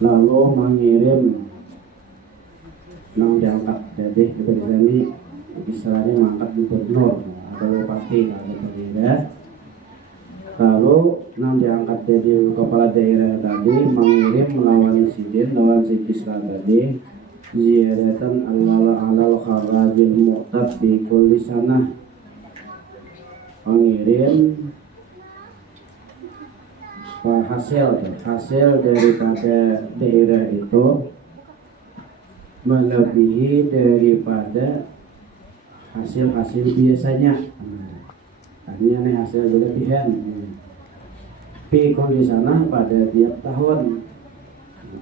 lalu mengirim nang diangkat jadi ini istilahnya mangkat gubernur atau bupati atau berbeda. Lalu nang diangkat jadi kepala daerah tadi mengirim melawan sidin lawan si Kisra tadi ziyadatan alal kharajil mu'tab fi kulli sanah, mengirim hasil daripada daerah itu melebihi daripada hasil biasanya. Artinya nih hasil berlebihan pikul di sana pada tiap tahun.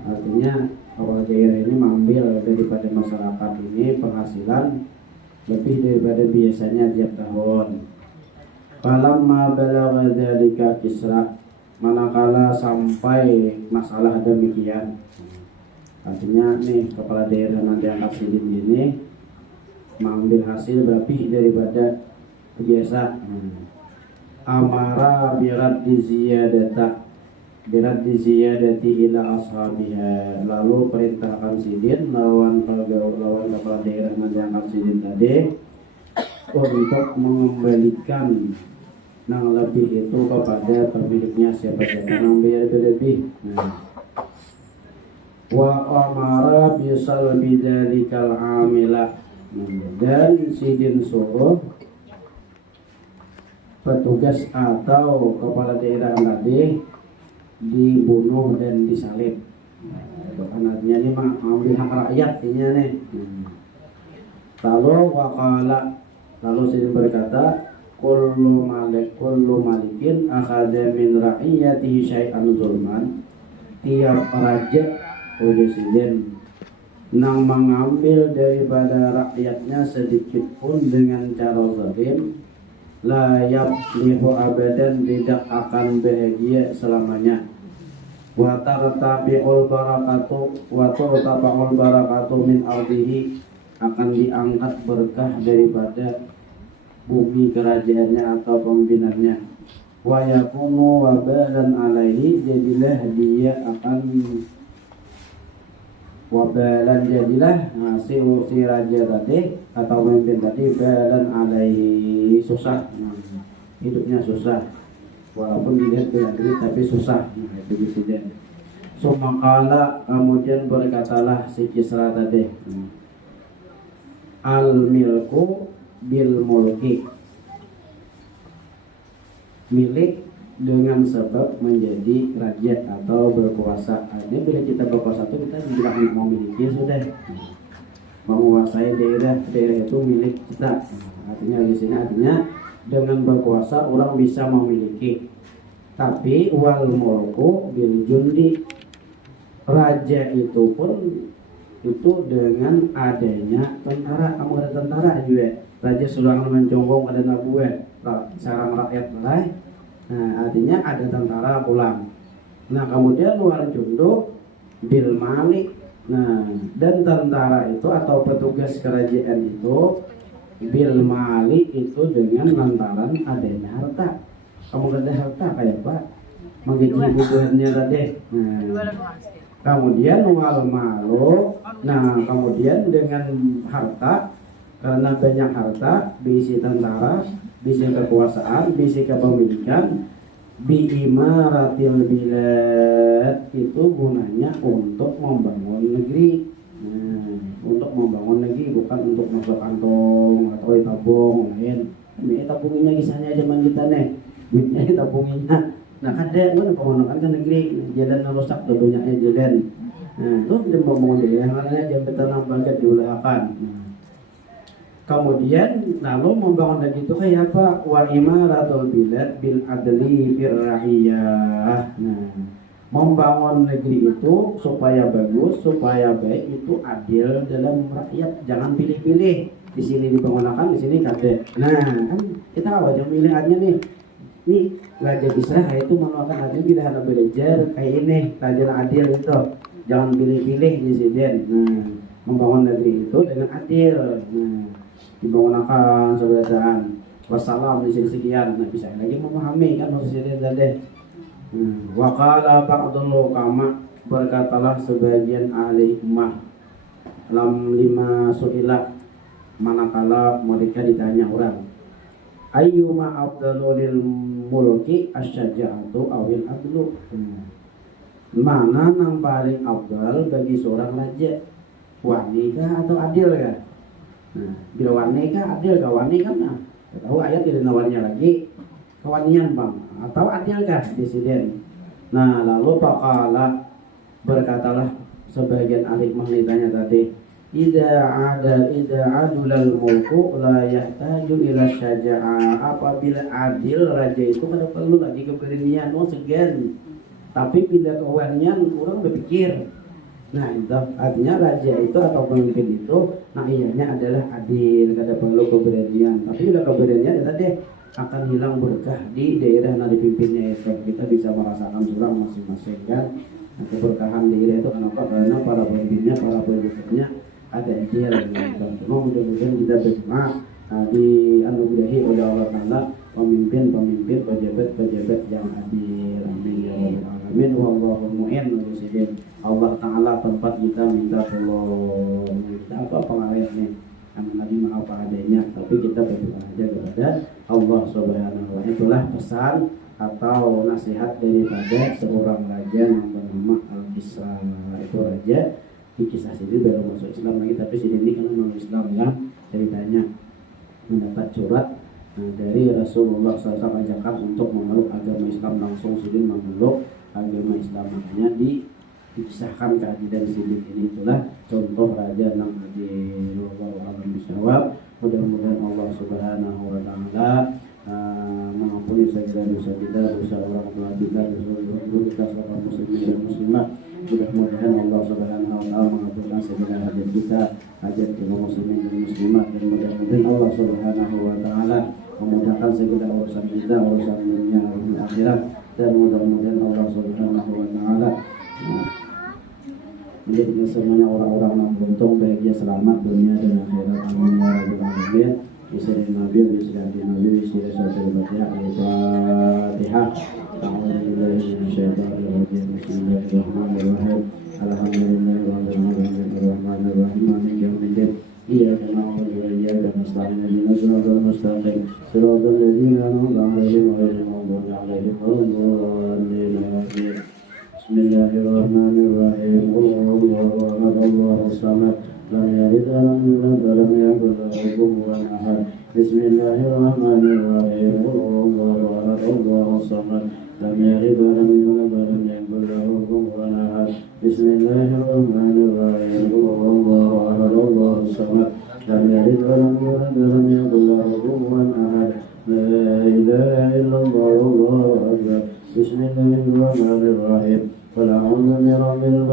Artinya kepala daerah ini mengambil daripada masyarakat ini penghasilan lebih daripada biasanya tiap tahun. Falamma balagha dzalika Kisra, manakala sampai masalah demikian. Artinya nih kepala daerah nanti angkat sidin ini mengambil hasil lebih daripada biasa. Amara birat ziyadati ila ashabiha, lalu perintahkan sidin lawan kepala daerah nanti angkat sidin tadi untuk mengembalikan nang lebih itu kepada pemiliknya, siapa nang biar lebih. Wa amara bisal bidzalikal amila, dan sidin suruh petugas atau kepala daerah tadi dibunuh dan disalib. Artinya ini mengambil hak rakyat ini nih. Lalu sidin berkata, kullu malikin akhadha min ra'iyatihi syai'an zulman, tiap raja presiden nang mengambil daripada rakyatnya sedikit pun dengan cara zalim, la yaflihu abadan, tidak akan bahagia selamanya. Wa tartabi'ul barakatu min ardihi, akan diangkat berkah daripada bumi kerajaannya atau pemimpinannya. Wa yakunu wabalan alaihi, jadilah dia akan wabalan, jadilah si raja tadi atau pemimpin tadi balan alaihi, susah, hidupnya susah walaupun dilihat dengan duit tapi susah. Itu presiden. Sumakala, kemudian berkatalah si Kisra tadi, al milku bil mulki, milik dengan sebab menjadi raja atau berkuasa. Artinya bila kita berkuasa itu kita bilang memiliki sudah, menguasai daerah itu milik kita. Artinya di sini artinya dengan berkuasa orang bisa memiliki. Tapi wal mulku bil jundi, raja itu pun itu dengan adanya tentara. Kamu ada tentara juga, raja sudah menconggong ada nabuah sarang rakyat mulai. Nah, artinya ada tentara pulang. Nah, kemudian luar jundo bil malik. Nah, dan tentara itu atau petugas kerajaan itu bil malik itu dengan lantaran adanya harta. Kamu ada harta kayak Pak menggaji bubuhannya tadi. Nah, kemudian wal malu. Nah, kemudian dengan harta, karena banyak harta, bisi tentara, bisi kekuasaan, bisi kepemilikan, biimaratil bilad, itu gunanya untuk membangun negeri. Untuk membangun negeri, bukan untuk masuk kantong atau tabung lain. Ini tabunginnya kisahnya zaman kita nih, duitnya tabunginnya. Nah, kan dia pembangunan kan negeri, jalan rusak dulunya jalan. Nah, itu dia membangun dia, karena dia betanam bagat diulahakan. Kemudian lalu membangun lagi itu kayak apa? Wa imaratul bilad bil adli fir ra'iyah. Nah, membangun negeri itu supaya bagus, supaya baik, itu adil dalam rakyat, jangan pilih-pilih. Di sini dibangunkan, di sini kade. Nah, kan kita awal yang pilihannya nih. Nih, Raja Kisra itu menolakkan adil, bila ada belajar kayak ini, adil itu. Jangan pilih-pilih presiden. Nah, membangun negeri itu dengan adil. Nah, dibangunkan sebedaan wassalam di sini sekian. Nah, bisa lagi memahami kan maksudnya tadi. Wa qala ba'dul hukama, berkatalah sebagian ahli hikmah, lam lima su'ila, manakala mereka ditanya orang, ayyuma afdalu lil mulki asyaja'atu awil adlu. Mana yang paling afdal bagi seorang raja, wani kah atau adil kah? Nah, bila wani kah adil kah? Wani kan nah, tahu ayat tidak nawarnya lagi kewanian bang atau adil kah presiden. Nah lalu pakala, berkatalah sebagian ahli ditanya tadi, ida adulal mulku la yahtaju ila syaja'ah. Apabila adil raja itu kada perlu lagi keberanian, oh segan, tapi bila kewanian orang berpikir. Nah itu artinya raja itu atau pemimpin itu, nah ianya adalah adil, kada perlu keberanian. Tapi bila keberanian ya tadi akan hilang berkah di daerah yang dipimpinnya itu. Kita bisa merasakan surah masing-masing kan. Nah, keberkahan daerah itu kenapa? Karena para pemimpinnya, para pemimpinnya ada adil. Cuma mudah-mudahan kita berdoa dianugerahi oleh Allah Taala pemimpin-pemimpin, pejabat-pejabat yang adil. Amin ya rabbal alamin. Wallahu mu'in muslimin. Allah Taala tempat kita minta tolong. Kita apa pengarahnya? Nabi maaf adanya, tapi kita berdoa aja kepada Allah Subhanahu wa ta'ala. Itulah pesan atau nasihat daripada seorang raja yang bernama Al-Kisra. Itu raja di kisah sini baru masuk Islam lagi, tapi sini ini kan non Islam kan, ceritanya mendapat surat dari Rasulullah SAW ajakan untuk memeluk agama Islam, langsung sini memeluk agama Islam. Makanya dikisahkan keadilan sidik ini. Itulah contoh raja yang adil. Wallahu a'lam bishawab. Mudah-mudahan Allah Subhanahu wa ta'ala mengampuni segala dosa kita, dosa orang tua kita, dosa guru kita, seorang muslimin dan muslimat. Mudah-mudahan Allah Subhanahu wa ta'ala mengabulkan segala hajat kita, hajat kaum muslimin dan muslimat, dan mudah-mudahan Allah Subhanahu wa ta'ala memudahkan segala urusan kita, urusan dunia dan akhirat, dan mudah-mudahan Allah Subhanahu wa ta'ala menjadikan semuanya orang-orang yang beruntung, bahagia, selamat dunia dan akhirat. Amin ya rabbal alamin. Bismillahirrahmanirrahim. Nabi, bismillahirrahmanirrahim. Al-Fatihah. A'udzubillahi minasyaitonirrajim. Bismillahirrahmanirrahim. Alhamdulillahirabbil alamin. Arrahmanirrahim. Maliki yaumiddin. Iyyaka na'budu wa iyyaka nasta'in. Ihdinas siratal mustaqim. Siratal ladzina an'amta 'alaihim ghairil maghdubi 'alaihim waladdallin. Amin. Bismillahirrahmanirrahim. Allahu akbar. Allahu samad. Lam yalid wa lam yulad wa lam yakul lahu kufuwan ahad. Bismillahirrahmanirrahim. Allahu akbar. Allahu samad. Lam yalid wa lam yulad wa lam yakul lahu kufuwan ahad. Bismillahirrahmanirrahim. Allahu akbar. Allahu samad. Lam yalid wa lam yulad wa lam yakul lahu kufuwan ahad. La ilaha illallah. Allahu akbar. Bismillahirrahmanirrahim. Qul a'udzu birabbil falaq.